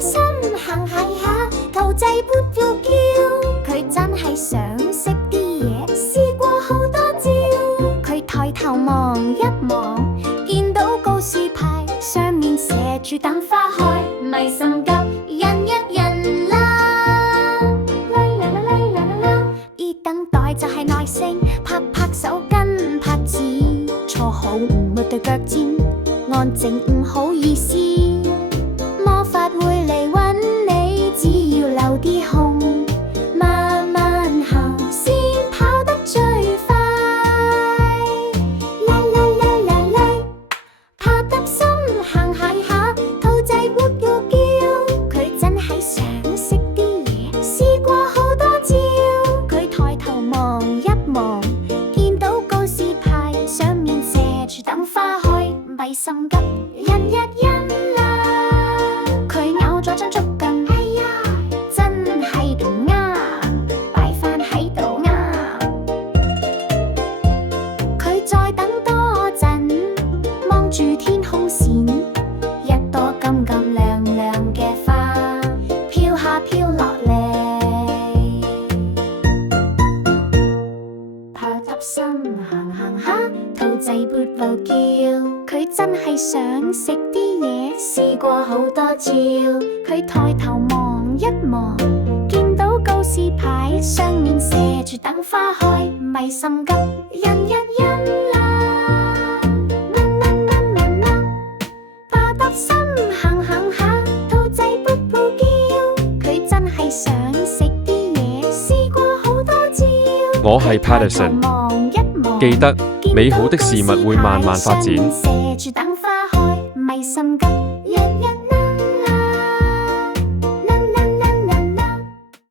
心行下下，兔仔噗噗叫，佢真係想食啲嘢，試過好多招。佢抬頭望一望，見到告示牌，上面寫住等花開，咪心急忍一忍啦。而等待就係耐性，拍拍手跟拍子，坐好唔會對腳尖，安靜唔好意思。魔法會嚟搵你，只要留啲空，慢慢行先跑得最快。跑得心行下下，兔仔噗噗叫，佢真係想食啲嘢，試過好多招。佢抬頭望一望，見到告示牌，上面寫住等花開，咪心急忍一忍啦。佢咬咗張竹棍，哎呀，真係咁啱，擺返喺度啱。佢再等多陣，望住天空線，一朵金金亮亮嘅花飄下飄落嚟。跑得心行行下，兔仔噗噗叫，佢真係想食啲嘢，試過好多招。佢抬頭望一望，見到告示牌，上面寫住等花開，咪心急忍一忍啦。跑得心行行下，兔仔噗噗叫，佢真係想食啲嘢，試過好多招。我係 Patterson， 記得美好的事物會慢慢發展。寫住等花開，咪心急忍一忍。